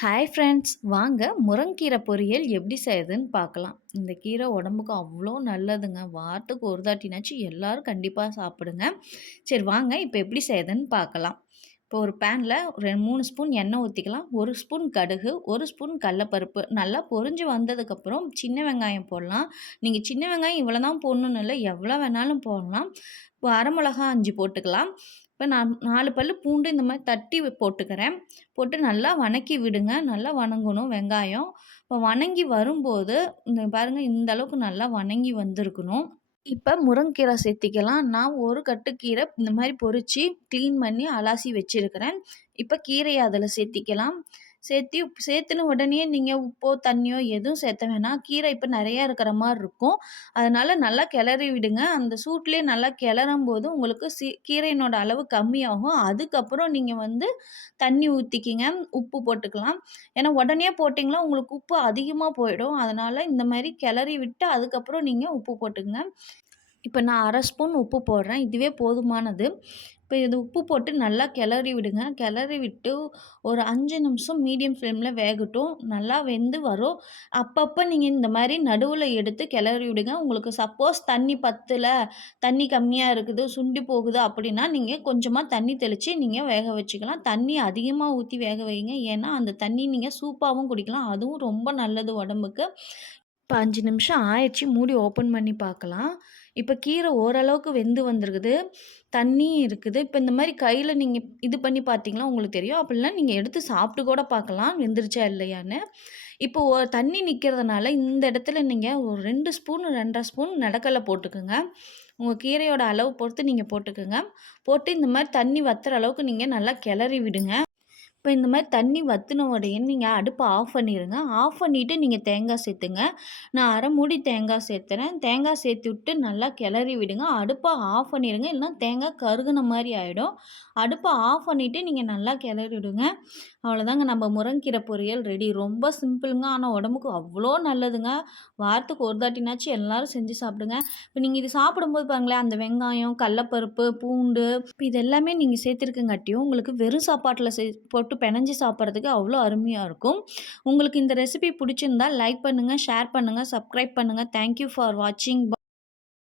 Hi friends, வாங்க முருங்கீரை பொரியல் எப்படி செய்யுதுன்னு பார்க்கலாம். இந்த கீரை உடம்புக்கு அவ்வளோ நல்லதுங்க. வாரத்துக்கு ஒரு தாட்டினாச்சும் எல்லாரும் கண்டிப்பாக சாப்பிடுங்க. சரி வாங்க இப்போ எப்படி செய்யுதுன்னு பார்க்கலாம். இப்போ ஒரு பேனில் 3 ஸ்பூன் எண்ணெய் ஊற்றிக்கலாம். 1 ஸ்பூன் கடுகு, 1 ஸ்பூன் கடலப்பருப்பு நல்லா பொரிஞ்சு வந்ததுக்கப்புறம் சின்ன வெங்காயம் போடலாம். நீங்கள் சின்ன வெங்காயம் இவ்வளோ தான் போடணும்னு இல்லை, எவ்வளோ வேணாலும் போடலாம். இப்போ அரை மிளகா 5 போட்டுக்கலாம். இப்போ நான் 4 பல்லு பூண்டு இந்த மாதிரி தட்டி போட்டுக்கிறேன். போட்டு நல்லா வணக்கி விடுங்க. நல்லா வணங்கணும் வெங்காயம். இப்போ வணங்கி வரும்போது இந்த பாருங்க இந்த அளவுக்கு நல்லா வணங்கி வந்திருக்கணும். இப்ப முருங்கக்கீரை சேர்த்திக்கலாம். நான் ஒரு கட்டு கீரை இந்த மாரி பொறிச்சு, கிளீன் பண்ணி அலாசி வச்சிருக்கிறேன். இப்ப கீரைய அதில சேர்த்திக்கலாம். சேர்த்துன உடனே நீங்க உப்போ, தண்ணியோ எதுவும் சேர்த்த வேணாம். கீரை இப்ப நெறையா இருக்கிற மாரி இருக்கும். அதனால நல்லா கிளறி விடுங்க. அந்த சூட்லயே நல்லா கிளறும்போது உங்களுக்கு கீரையினோட அளவு கம்மியாகும். அதுக்கப்புறம் நீங்க வந்து தண்ணி ஊத்திக்கிங்க. உப்பு போட்டுக்கலாம். ஏன்னா உடனே போட்டீங்கன்னா உங்களுக்கு உப்பு அதிகமா போயிடும். அதனால இந்த மாரி கிளறி விட்டு அதுக்கப்புறம் நீங்க உப்பு போட்டுக்கங்க. இப்ப நான் 1/2 ஸ்பூன் உப்பு போடுறேன். இதுவே போதுமானது. இப்ப இது உப்பு போட்டு நல்லா கிளறி விடுங்க. கிளறி விட்டு ஒரு 5 நிமிஷம் மீடியம் ஃப்ளேம்ல வேகட்டும். நல்லா வெந்து வரும். அப்பப்ப நீங்க இந்த மாரி நடுவுல எடுத்து கிளறி விடுங்க. உங்களுக்கு சப்போஸ் தண்ணி பத்தல, தண்ணி கம்மியா இருக்குது, சுண்டி போகுது அப்படின்னா, நீங்க கொஞ்சமா தண்ணி தெளிச்சு நீங்க வேக வச்சுக்கலாம். தண்ணி அதிகமா ஊத்தி வேக வைங்க. ஏன்னா, அந்த தண்ணி நீங்க சூப்பாவும் குடிக்கலாம். அதுவும் ரொம்ப நல்லது உடம்புக்கு. இப்ப 5 நிமிஷம் ஆயிருச்சு. மூடி ஓப்பன் பண்ணி பார்க்கலாம். இப்ப கீரை ஓரளவுக்கு வெந்து வந்திருக்குது. தண்ணியும் இருக்குது. இப்ப இந்த மாரி கையில நீங்க இது பண்ணி பார்த்தீங்கன்னா உங்களுக்கு தெரியும். அப்படிலாம் நீங்க எடுத்து சாப்பிட்டு கூட பார்க்கலாம். வெந்துருச்சா இல்லையான்னு. இப்போ தண்ணி நிக்கிறதுனால இந்த இடத்துல நீங்க ஒரு 2 ஸ்பூன் 2 1/2 ஸ்பூன் நெடக்கல்ல போட்டுக்கங்க. உங்க கீரையோட அளவு பொறுத்து நீங்க போட்டுக்கங்க. போட்டு இந்த மாரி தண்ணி வத்துற அளவுக்கு நீங்க நல்லா கிளறி விடுங்க. இப்போ இந்த மாரி தண்ணி வத்துன உடனே நீங்க அடுப்ப ஆஃப் பண்ணிருங்க. ஆஃப் பண்ணிட்டு நீங்க தேங்காய் சேர்த்துங்க. நான் 1/2 மூடி தேங்காய் சேர்த்துறேன். தேங்காய் சேர்த்துவிட்டு நல்லா கிளறி விடுங்க. அடுப்ப ஆஃப் பண்ணிருங்க. இல்லன்னா தேங்காய் கருகுன மாரி ஆயிடும். அடுப்ப ஆஃப் பண்ணிட்டு நீங்க நல்லா கிளறி விடுங்க. அவ்வளோதாங்க நம்ம முருங்கக்கீரை பொரியல் ரெடி. ரொம்ப சிம்பிளுங்க. ஆனா உடம்புக்கு அவ்வளோ நல்லதுங்க. வாரத்துக்கு ஒரு தாட்டினாச்சும் எல்லாரும் செஞ்சு சாப்பிடுங்க. இப்ப நீங்க இது சாப்பிடும்போது பாருங்களேன், அந்த வெங்காயம், கடலப்பருப்பு, பூண்டு இப்ப இது எல்லாமே நீங்க சேர்த்திருக்கங்காட்டியும் உங்களுக்கு வெறும் சாப்பாட்டுல போட்டு பெனஞ்சு சாப்பிடுறதுக்கு அவ்வளோ அருமையா இருக்கும். உங்களுக்கு இந்த ரெசிபி பிடிச்சிருந்தா லைக் பண்ணுங்க, ஷேர் பண்ணுங்க, சப்ஸ்கிரைப் பண்ணுங்க. தேங்க் யூ ஃபார் வாட்சிங்.